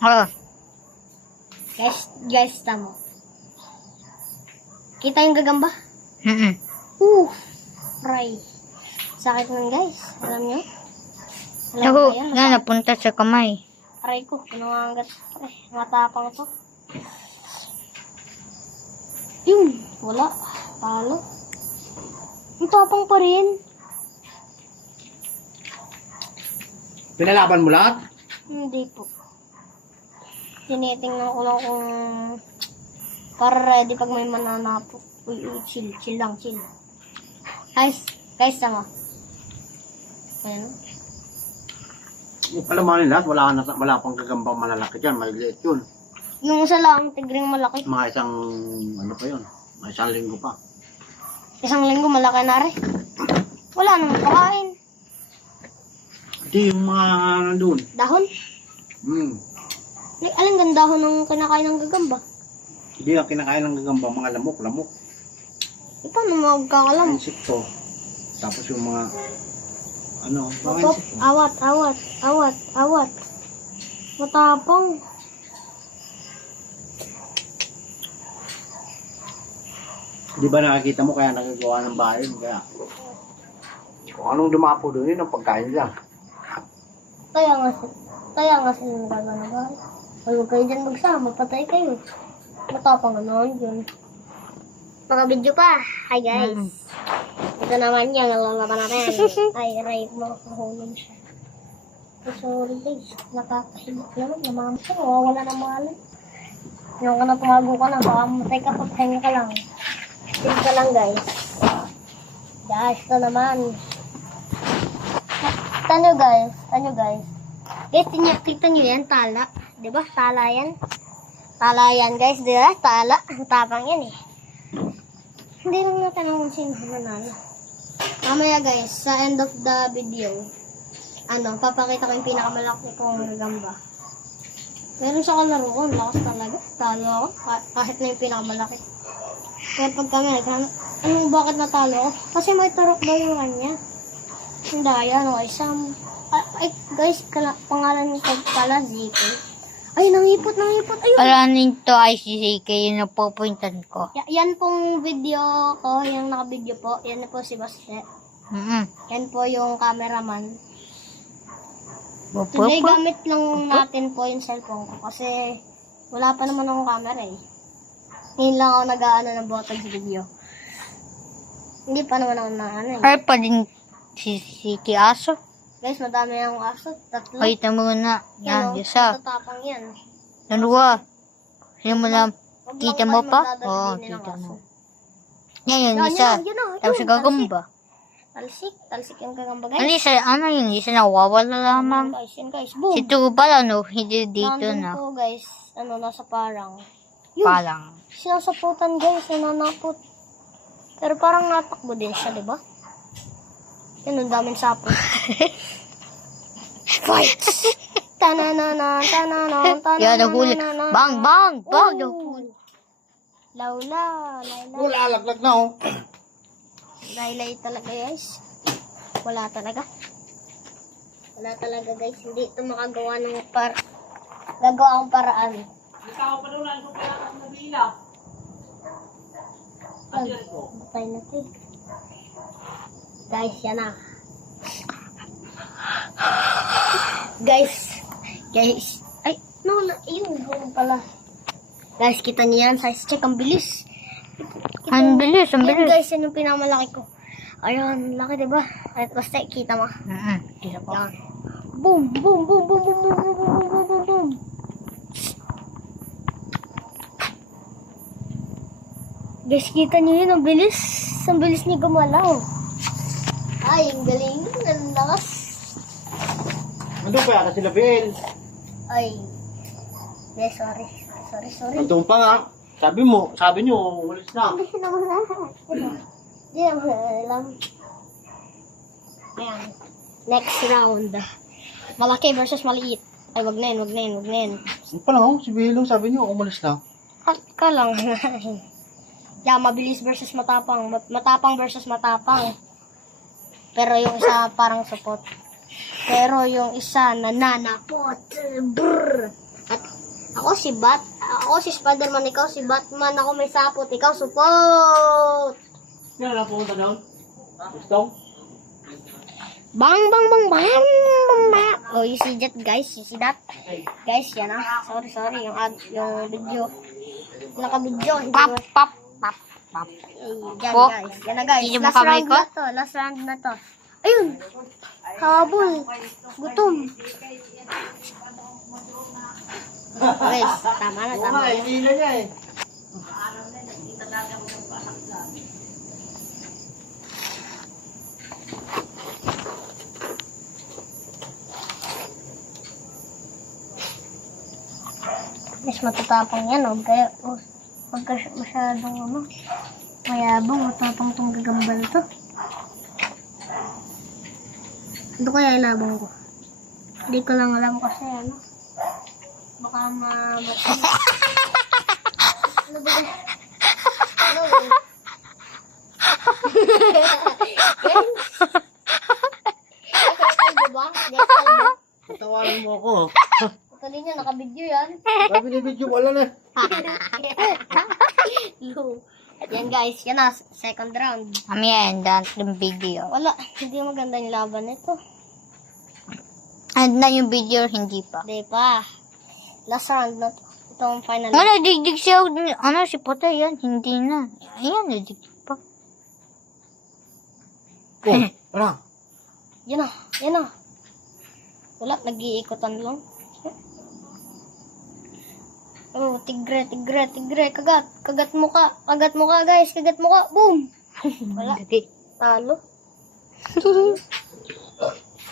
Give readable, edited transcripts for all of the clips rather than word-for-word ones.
Oh. Guys, tama. Kita yung gagamba? Mm. Ray. Sakit nun guys. Alam nyo? Alam Ako, ba yan? na napunta sa kamay. Aray ko, pinangangat. Matapang ito. Yun, wala. Talo. Ang tapang pa rin. Pinalaban mo lahat? Hindi po. Tinitingnan ko lang kung para ready pag may mananapo. Uy, chill lang. Guys, tama. Ayan. Alam mo lahat, wala pang gagambang malalaki dyan, maliliit yun. Yung isa lang, tigring malaki. Mga isang, ano pa yun, mga isang linggo pa. Isang linggo malaki na rin. Wala namang pakain. Hindi yung mga nandun. Dahon? Aling gandahon ng kinakain ng gagamba? Hindi ang kinakain ng gagamba, mga lamok. Paano magkakalam? Insekto. Tapos yung mga, ano, mga Top, insekto. awat. Matapang. Di ba nakakita mo kaya nagagawa ng bahay? Kaya, kung anong dumapo doon, yun ang pagkain nila. Kaya nga sila nagaganabahay. Huwag kayo dyan magsama, patay kayo. Matapang gano'n yun. Mga video pa. Hi guys. Ito naman yan, nalalaman natin. Ay, right mo. Nahulog siya. Sorry guys. Nakakahilip naman. Namamit ko. Wala na mahalin. Yung ka na tumago ka na. Baka matay ka. Pagpahinga ka lang. Chill ka lang guys. Guys, ito naman. Tanyo guys. Guys, kita nyo yan. Tala. Diba? Tala yan. Tala yan guys. Diba? Tala. Ang tapang yan eh. Hindi lang natin kung sino nanalo. Mamaya guys, sa end of the video, papakita ko yung pinakamalaki kong gagamba. Meron siya kalaro ko, lakas talaga. Talo ako, kahit na yung pinakamalaki. Kaya pag kami bakit natalo ako? Kasi may turok daw yung kanya. Ang daya, isang... Ay, guys, pangalan nito pala, Zeke. Ay, nangipot. Ayun. Alanin to ay si CK, yun ang pupuntan ko. Yan pong video ko, yung naka-video po. Yan na po si Baste. Yan po yung cameraman. Today, gamit lang natin po yung cellphone ko kasi wala pa naman akong camera eh. Ngayon lang ako nag-aano ng botag sa video. Hindi pa naman ako na-ano eh. Ay pa din si CK aso. Guys, madami akong aso. 3. Ay, tamo na. Yan, isa. Tatapang yan. Dalawa. Hindi mo lang. Wag lang Kita kayo mo pa? magdadala Oo, din ng kita aso. mo. Yan, yung Yan, isa. yun, Tapos gagamba. Talsik yung gagamba guys. Ano isa, yung isa nawawala lamang. Yan guys, boom. Si Tugo pala, no? Hindi dito Nandun na. po guys, nasa parang. Yun, Palang. sinasaputan guys, nananapot. Pero parang natakbo din siya, di ba? Yan, ang daming sapot. Fight! Tananana. Yan, nahuli. Bang! Nahuli. Laula. Wala, alaglag na oh. Laylay talaga guys. Wala talaga guys. Hindi ito makagawa ng gagawa akong paraan. Ikaw pa doon lang kung kaya ang nabila. Butay natin. Guys, yan na. Guys. Ay, yun pala. Guys, kita niyo yan. Size check, ang bilis. Ang bilis. Yan guys, yan yung pinakamalaki ko. Ayun, laki diba? At basta, kita mo. Kita po. Yan. Boom. Guys, kita niyo yun, ang bilis. Ang bilis niya gumalaw. Ay, ang galing. Ang lakas. Ano pa yata sila, Bill? Ay. Yes, sorry. Nandun pa nga. Sabi nyo, ulis na. Hindi naman alam. Ayan. Next round. Malaki versus maliit. Ay, wag na yun. Ano pa lang oh, si Bill, sabi nyo, umalis na. Ka lang. Yeah, mabilis versus matapang. Matapang versus matapang. Pero yung isa parang support. Pero yung isa nananapot. Brrr. At Ako si Spider-Man, ikaw si Batman, ako may sapot, ikaw support! Yan na pumunta doon. Gusto? Bang, bang, bang, bang, bang, bang. Oh, you see that, guys? You see that? Guys, yan ah. Sorry. Yung video. Naka-video. Hindi Pap, mo. pap, pap, pap. Yan, Po. guys. Yan na, guys. Hindi mo Last kamay round ko? na to. Last round na to. Ayun. Habol. Gutom. Guys, tama na, tama na. Hindi na niya eh. Mas matatapang yan, oh. Kaya, huwag ka masyadong, mayabang, matapang tong gagambal to. Ito kaya ilabang ko. Hindi ko lang alam kasi, baka ano ba yan? Ano ba yan? Kalbo ba? Hindi kalbo. Tawarin mo ako. Ito din yan, nakabidyo yan. Sabi ni video wala na. Yan guys, yan na, second round. Mamaya, end yung video. Wala, hindi maganda yung laban nito. End na yung video, hindi pa. Hindi pa. Last round na to. Ito ang final. Wala, digdig siya. Si Potay yan, hindi na. Ayan, digdig pa. Oh, ano? Yan na. Wala, nag-iikotan lang. Oh, tigre. Kagat mo ka, guys. Kagat mo ka. Boom! Wala. Talo.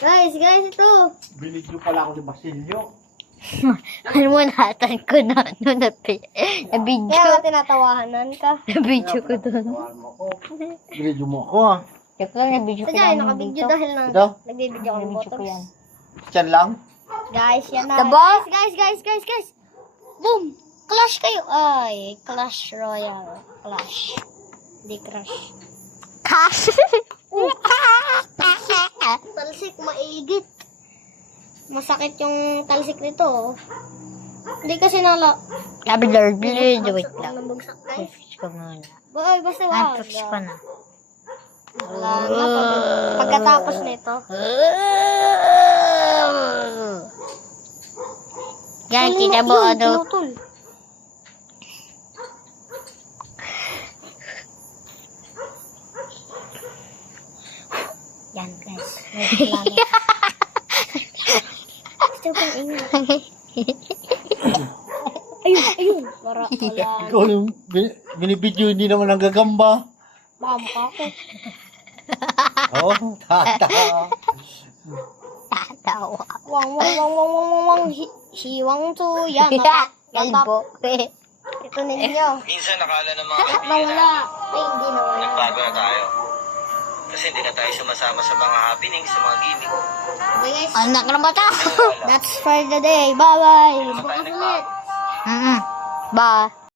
guys, ito. Binidyo pala ako ni Basilio. Ano mo natan ko na, na-video. Kaya nga tinatawahanan ka. Na-video ko doon. Tawarin mo ako. Binidyo mo ako ah. Check lang, na-video ko Sadya, lang yung nakabidyo dito. dahil na Ito? nagbibidyo ko ng Na-video ko botox. yan. Diyan lang? Guys, yan na. Diba? Guys. Boom! Clash kayo. Ay, Clash Royale. Clash. Hindi crush. Cash! Talsik, maigit. Masakit yung talsik nito. Hindi kasi Blur, wait lang. Nabagsak, guys. Fix ko muna. Ay, basta wag. Fix ko na. Wala na. Pagkatapos nito. Yan, kita mo ano. Pinutol. Yan, guys. Gusto kong ingay. Ayun. Para wala. Ikaw yung binibidyo hindi naman ang gagamba. Baka mukha ko. Oo, tata. Tatawa. Wang. Hiwang to. Yan. Kalbo. Ito ninyo. Minsan nakala ng mga kaibigan Nawala. natin, Ay, hindi nawala. nagbago na tayo. Kasi hindi na tayo sumasama sa mga happenings, sa mga gimmick. Okay, guys. Anak ng bata. That's for the day. Bye-bye. Bukas ulit. Ba.